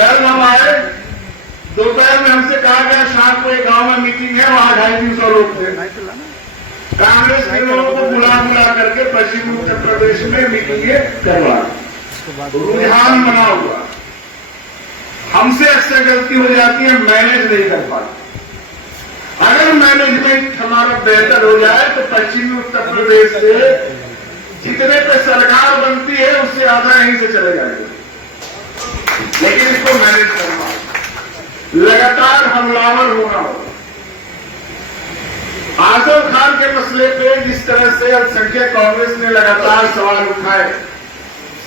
कल हम आए, दोपहर में हमसे कहा गया शाम को एक गांव में मीटिंग है, वहां 250 लोग थे। कांग्रेस के लोगों को बुला करके पश्चिमी उत्तर प्रदेश में मीटिंगें करवा, रुझान बना हुआ। हमसे अक्सर गलती हो जाती है, मैनेज नहीं कर पाते। अगर मैनेजमेंट हमारा बेहतर हो जाए तो पश्चिमी उत्तर प्रदेश से जितने पे सरकार बनती है उससे आधा यहीं से चले जाएंगे। लेकिन इसको मैनेज करना, लगातार हमलावर होना होगा। आजम खान के मसले पे जिस तरह से अल्पसंख्यक कांग्रेस ने लगातार सवाल उठाए,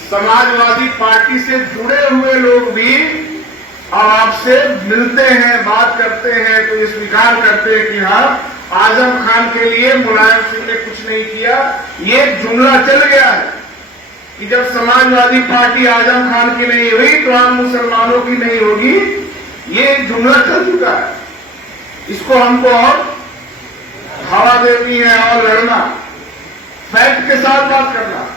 समाजवादी पार्टी से जुड़े हुए लोग भी आपसे मिलते हैं, बात करते हैं तो ये स्वीकार करते हैं कि हाँ, आजम खान के लिए मुलायम सिंह ने कुछ नहीं किया। ये जुमला चल गया है कि जब समाजवादी पार्टी आजम खान की नहीं हुई तो आम मुसलमानों की नहीं होगी। ये जुमला चल चुका है, इसको हमको और हवा देनी है और लड़ना, फैक्ट के साथ बात करना।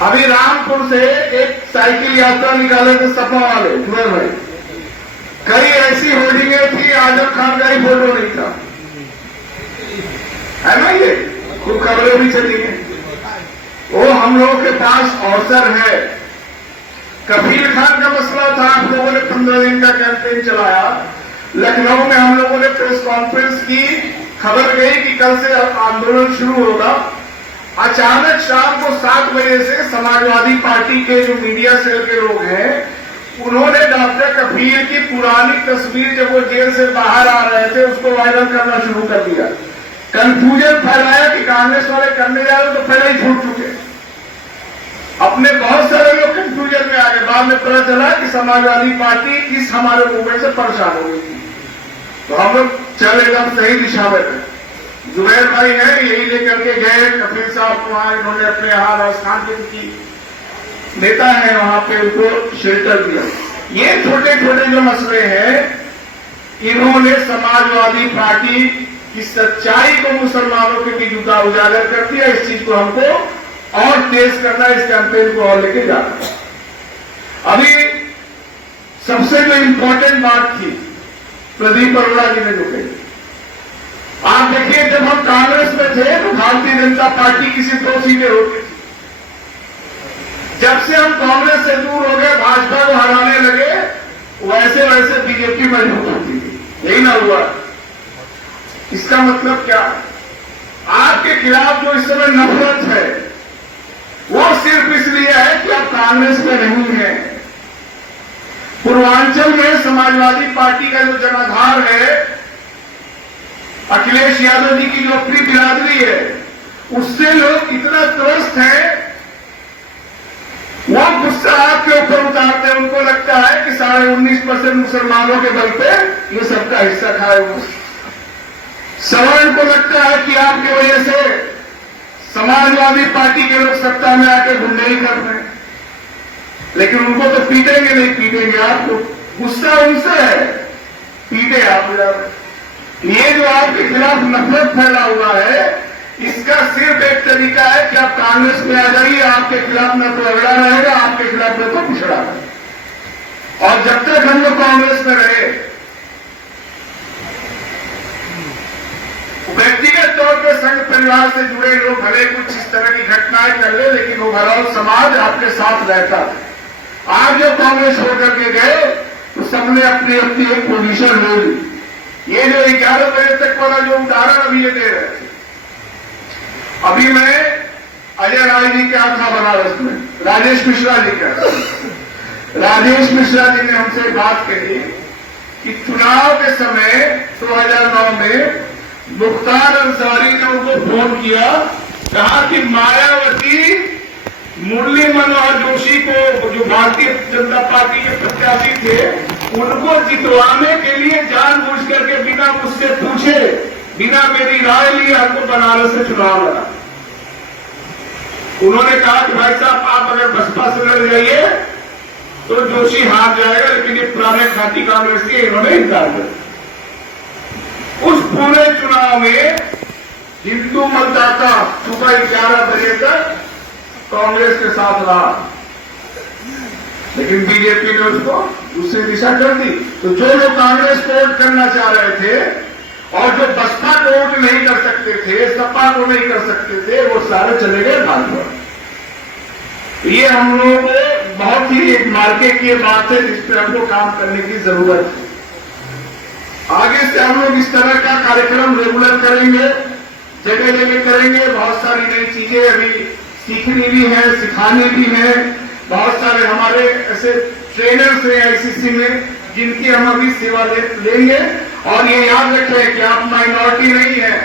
अभी रामपुर से एक साइकिल यात्रा निकाले थे सपा वाले जुबेर भाई, कई ऐसी होर्डिंगें थी, आजम खान का ही फोटो नहीं था, है ना। ये खूब खबरें भी चली हैं। वो हम लोगों के पास अवसर है। कफील खान का मसला था, आप लोगों ने 15 दिन का कैंपेन चलाया। लखनऊ में हम लोगों ने प्रेस कॉन्फ्रेंस की, खबर गई कि कल से आंदोलन शुरू होगा। अचानक शाम को 7 बजे से समाजवादी पार्टी के जो मीडिया सेल के लोग हैं, उन्होंने डॉक्टर कफील की पुरानी तस्वीर जब वो जेल से बाहर आ रहे थे उसको वायरल करना शुरू कर दिया। कंफ्यूजन फैलाया कि कांग्रेस वाले करने जा रहे तो पहले ही छूट चुके। अपने बहुत सारे लोग कंफ्यूजन में आ गए। बाद में पता चला कि समाजवादी पार्टी इस हमारे मूवमेंट से परेशान हो गई थी। तो हम लोग चल एकदम सही दिशा में थे। जुबैर भाई है, यही लेकर के गए कफील साहब को वहां, इन्होंने अपने यहाँ राजस्थान की नेता है वहां पे उनको शेल्टर दिया। ये छोटे छोटे जो मसले हैं, इन्होंने समाजवादी पार्टी की सच्चाई को मुसलमानों के बीच उजागर कर दिया। इस चीज को हमको और तेज करना, इस कैंपेन को और लेके जाना। अभी सबसे जो इंपॉर्टेंट बात थी, प्रदीप अरोड़ा जी ने जो कही, आप देखिए जब हम कांग्रेस में थे तो भारतीय जनता पार्टी की सिर्फ 2 सीटें होती थी। जब से हम कांग्रेस से दूर हो गए, भाजपा को हराने लगे, वैसे वैसे बीजेपी मजबूत होती थी। यही ना हुआ। इसका मतलब क्या? आपके खिलाफ जो इस समय नफरत है वो सिर्फ इसलिए है कि आप कांग्रेस में नहीं है। पूर्वांचल में समाजवादी पार्टी का जो जनाधार है, अखिलेश यादव जी की जो अपनी बिरादरी है, उससे लोग इतना त्रस्त हैं, वो गुस्सा आपके ऊपर उतारते हैं। उनको लगता है कि 19.5% मुसलमानों के बल पे ये सबका हिस्सा खाए हुए। सवर्ण को लगता है कि आपकी वजह से समाजवादी पार्टी के लोग सत्ता में आके गुंडे ही कर रहे हैं। लेकिन उनको तो पीटेंगे नहीं पीटेंगे, आपको गुस्सा उनसे है, पीटे आप। ये जो आपके खिलाफ नफरत फैला हुआ है, इसका सिर्फ एक तरीका है कि आप कांग्रेस में आ जाइए। आपके खिलाफ न तो अगड़ा रहेगा, आपके खिलाफ न तो पिछड़ा रहेगा। और जब तक हम लोग कांग्रेस में रहे, व्यक्तिगत तौर पर संघ परिवार से जुड़े लोग भले कुछ इस तरह की घटनाएं कर ले, लेकिन ओवरऑल समाज आपके साथ रहता है। आप जब कांग्रेस होकर के गए तो सबने अपनी अपनी एक पोजीशन ले ली। ये जो 11 बजे तक वाला जो उदाहरण अभी ये दे रहे थे, अभी मैं अजय राय जी क्या था बनारस में, राजेश मिश्रा जी का, राजेश मिश्रा जी ने हमसे बात कही कि चुनाव के समय 2009 में मुख्तार अंसारी ने उनको फोन किया, कहा कि मायावती मुरली मनोहर जोशी को, जो भारतीय जनता पार्टी के प्रत्याशी थे, उनको जितवाने के लिए जानबूझ करके बिना मुझसे पूछे, बिना मेरी राय लिए हमको बनारस से चुनाव लड़ा। उन्होंने कहा कि भाई साहब आप अगर बसपा से लड़ जाइए तो जोशी हार जाएगा, लेकिन ये पुराने खाती कांग्रेसी है, इन्होंने इनकार कर। उस पूरे चुनाव में हिंदू मतदाता सुबह 11 बजे तक कांग्रेस के साथ रहा। लेकिन बीजेपी ने उसको दूसरी दिशा कर दी। तो जो लोग कांग्रेस को वोट करना चाह रहे थे और जो बसपा को वोट नहीं कर सकते थे, सपा को नहीं कर सकते थे, वो सारे चले गए भाजपा। ये हम लोगों को बहुत ही एक मार्के की बात है जिस पर हमको काम करने की जरूरत है। आगे से हम लोग इस तरह का कार्यक्रम रेगुलर करेंगे, जगह जगह करेंगे। बहुत सारी नई चीजें अभी सीखनी भी है, सिखानी भी है। बहुत सारे हमारे ऐसे ट्रेनर्स हैं आईसीसी में जिनकी हम अभी सेवा लेंगे। और ये याद रखें कि आप माइनॉरिटी नहीं है।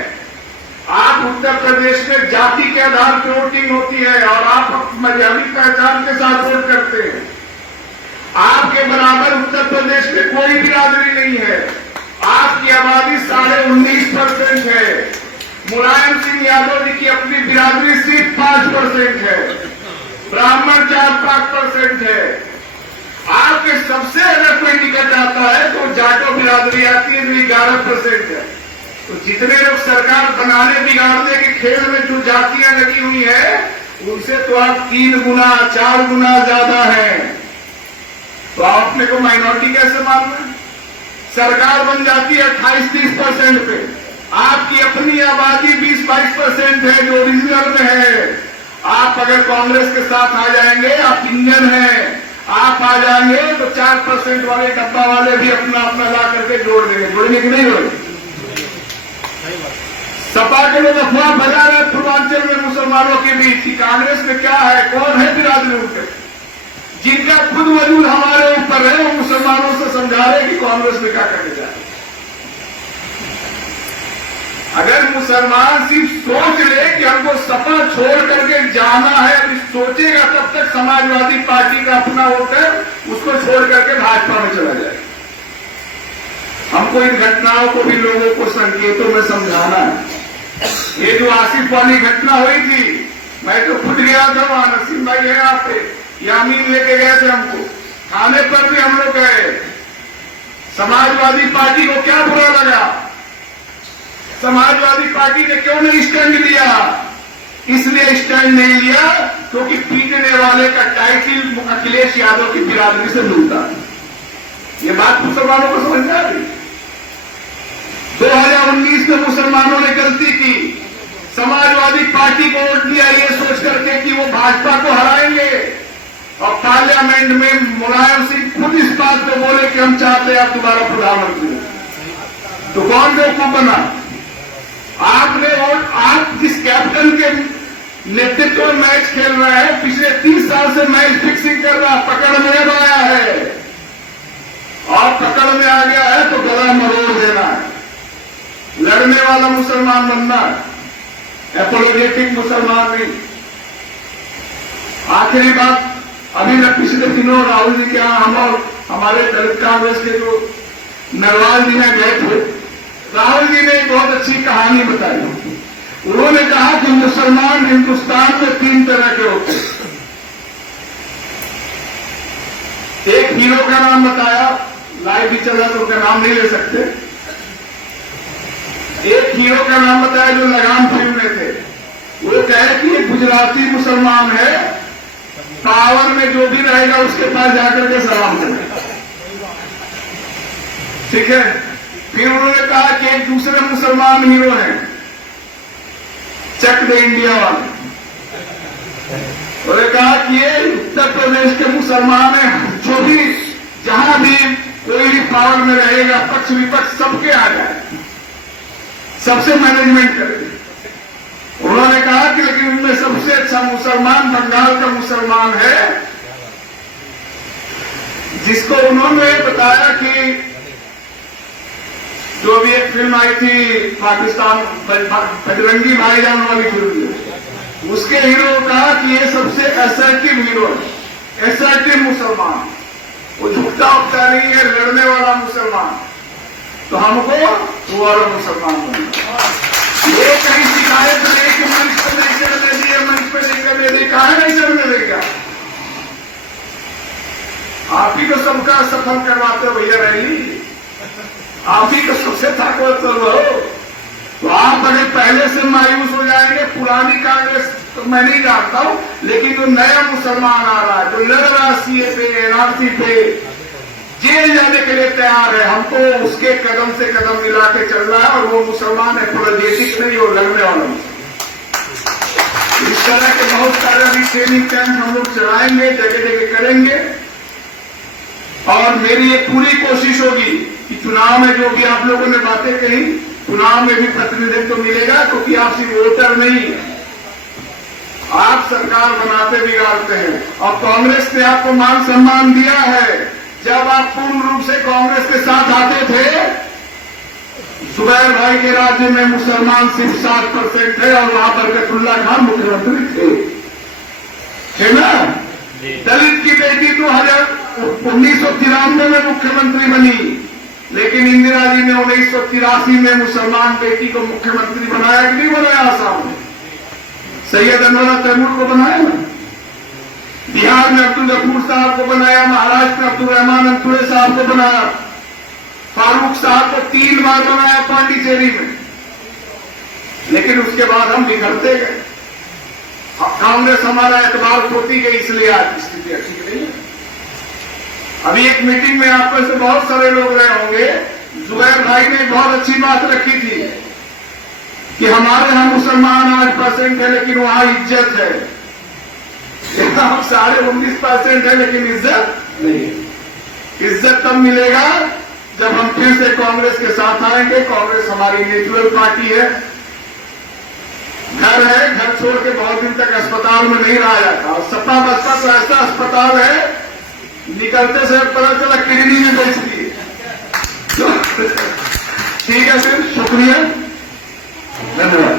आप उत्तर प्रदेश में जाति के आधार पर वोटिंग होती है और आप मजहबी पहचान के साथ वोट करते हैं। आपके बराबर उत्तर प्रदेश में कोई बिरादरी नहीं है। आपकी आबादी 19.5% है। मुलायम सिंह यादव जी की अपनी बिरादरी सिर्फ 5% है। ब्राह्मण 4-5% है। आपके सबसे अगर कोई टिकट आता है तो जाटो बिरादरी आती है जो 11% है। तो जितने लोग सरकार बनाने बिगाड़ने के खेल में जो जातियां लगी हुई है उनसे तो आप 3 गुना 4 गुना ज्यादा है। तो आप अपने को माइनॉरिटी कैसे मानना? सरकार बन जाती है 28-30% पे। आपकी अपनी आबादी 20-22% है जो ओरिजिनल में है। आप अगर कांग्रेस के साथ आ जाएंगे, आप इंजन हैं, आप आ जाएंगे तो 4% वाले डब्बा वाले भी अपना अपना ला करके जोड़ देंगे। जोड़ेंगे कि नहीं जोड़ेंगे? सपा के लोग अफवाह फैला रहे पूर्वांचल में मुसलमानों के बीच कि कांग्रेस में क्या है, कौन है बिरादरी उनके, जिनका खुद वजूद हमारे ऊपर है। वो मुसलमानों से समझा रहे कि कांग्रेस में क्या करने जा रहे। अगर मुसलमान सिर्फ सोच ले कि हमको सपा छोड़ करके जाना है, अभी सोचेगा तब तक समाजवादी पार्टी का अपना वोटर उसको छोड़ करके भाजपा में चला जाएगा। हमको इन घटनाओं को भी लोगों को संकेतों में समझाना है। ये जो आसिफ वाली घटना हुई थी, मैं तो खुद गया था वहां, नसीम भाई है यहाँ पे, यामीन लेके गए थे हमको, थाने पर भी हम लोग गए। समाजवादी पार्टी को क्या बुरा लगा? समाजवादी पार्टी ने क्यों नहीं स्टैंड लिया? इसलिए स्टैंड नहीं लिया क्योंकि पीटने वाले का टाइटल अखिलेश यादव की बिरादरी से मिलता है। ये बात मुसलमानों को समझ में आ रही। 2019 में मुसलमानों ने गलती की, समाजवादी पार्टी को वोट दिया ये सोच करके कि वो भाजपा को हराएंगे। और पार्लियामेंट में मुलायम सिंह खुद इस बात पे बोले कि हम चाहते हैं आप दोबारा प्रधानमंत्री। तो कौन बेवकूफ बना? आपने वोट, आप जिस कैप्टन के नेतृत्व में मैच खेल रहा है, पिछले 30 साल से मैच फिक्सिंग कर रहा, पकड़ में अब आया है और पकड़ में आ गया है तो गला मरोड़ देना है। लड़ने वाला मुसलमान बनना है, एपोलोजेटिक मुसलमान नहीं। आखिरी बात, अभी मैं पिछले दिनों राहुल जी के यहां हम और हमारे दलित कांग्रेस के जो नरवाल जी में गए थे, राहुल जी ने एक बहुत अच्छी कहानी बताई। उन्होंने कहा कि मुसलमान हिंदुस्तान में 3 तरह के होते हैं। एक हीरो का नाम बताया, लाइव भी चल रहा तो उनका नाम नहीं ले सकते। एक हीरो का नाम बताया जो लगाम फिल्म में थे। वो कहे कि एक गुजराती मुसलमान है, पावर में जो भी रहेगा उसके पास जाकर के सलाम करें। ठीक है। फिर उन्होंने कहा कि एक दूसरे मुसलमान हीरो हैं, चक दे इंडिया वाले। उन्होंने कहा कि ये उत्तर प्रदेश के मुसलमान हैं, जो भी जहां भी कोई भी पावर में रहेगा, पक्ष विपक्ष सबके आ जाए, सबसे मैनेजमेंट करेंगे। उन्होंने कहा कि लेकिन उनमें सबसे अच्छा मुसलमान बंगाल का मुसलमान है, जिसको उन्होंने बताया कि जो भी एक फिल्म आई थी पाकिस्तान बजरंगी भाईजान वाली फिल्म, उसके हीरो कहा कि ये सबसे असर्टिव हीरो है, असर्टिव मुसलमान, वो झुकता उठता नहीं है, लड़ने वाला मुसलमान। तो हमको वो वाला मुसलमान बनना। ये कहीं शिकायत नहीं कि मंच पर नहीं करने दिए, मंच पर नहीं करने दिए, कहा नहीं करने देगा। आप ही तो सबका सफल करवाते हो भैया रैली, आप ही तो सबसे ताकतवर हो। तो आप अगर पहले से मायूस हो जाएंगे, पुरानी कांग्रेस तो मैं नहीं जानता हूं, लेकिन जो नया मुसलमान आ रहा है, जो लड़ रहा सीए पे, एनआरसी पे, जेल जाने के लिए तैयार है, हमको उसके कदम से कदम मिला के चल रहा है। और वो मुसलमान एपोलोजेटिक नहीं, वो लड़ने वाला मुसलमान। इस तरह के बहुत सारे अभी ट्रेनिंग कैंप हम लोग चलाएंगे, जगह जगह करेंगे। और मेरी ये पूरी कोशिश होगी कि चुनाव में जो भी आप लोगों ने बातें कही, चुनाव में भी प्रतिनिधित्व मिलेगा, क्योंकि आप सिर्फ वोटर नहीं है, आप सरकार बनाते बिगाड़ते हैं। और कांग्रेस ने आपको मान सम्मान दिया है। जब आप पूर्ण रूप से कांग्रेस के साथ आते थे, जुबैर भाई के राज्य में मुसलमान सिर्फ 7% थे और वहां बरकतुल्ला खान मुख्यमंत्री थे ना। दलित की बेटी 1993 में मुख्यमंत्री बनी, लेकिन इंदिरा जी ने 1983 में मुसलमान बेटी को मुख्यमंत्री बनाया कि नहीं बनाया? आसाम में सैयद अनवर तैमूर को बनाया ना, बिहार में अब्दुल गफूर साहब को बनाया, महाराष्ट्र में अब्दुल रहमान अंतुरे साहब को बनाया, फारूक साहब को 3 बार बनाया पांडिचेरी में। लेकिन उसके बाद हम बिगड़ते गए, कांग्रेस हमारा एतबार खोती गई, इसलिए आज स्थिति अच्छी नहीं है। अभी एक मीटिंग में आप में से बहुत सारे लोग रहे होंगे, जुबैर भाई ने बहुत अच्छी बात रखी थी कि हमारे यहाँ मुसलमान 8% है, लेकिन वहां इज्जत है। हम 19.5% है, लेकिन इज्जत नहीं। इज्जत तब मिलेगा जब हम फिर से कांग्रेस के साथ आएंगे। कांग्रेस हमारी नेचुरल पार्टी है, घर है, घर छोड़ के बहुत दिन तक अस्पताल में नहीं रहा जाता। सपा बसपा तो ऐसा अस्पताल है, निकलते से पता चला किडनी में बेच दी। ठीक है सर, शुक्रिया, धन्यवाद।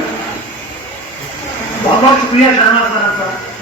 बहुत बहुत शुक्रिया शर्मा साहब।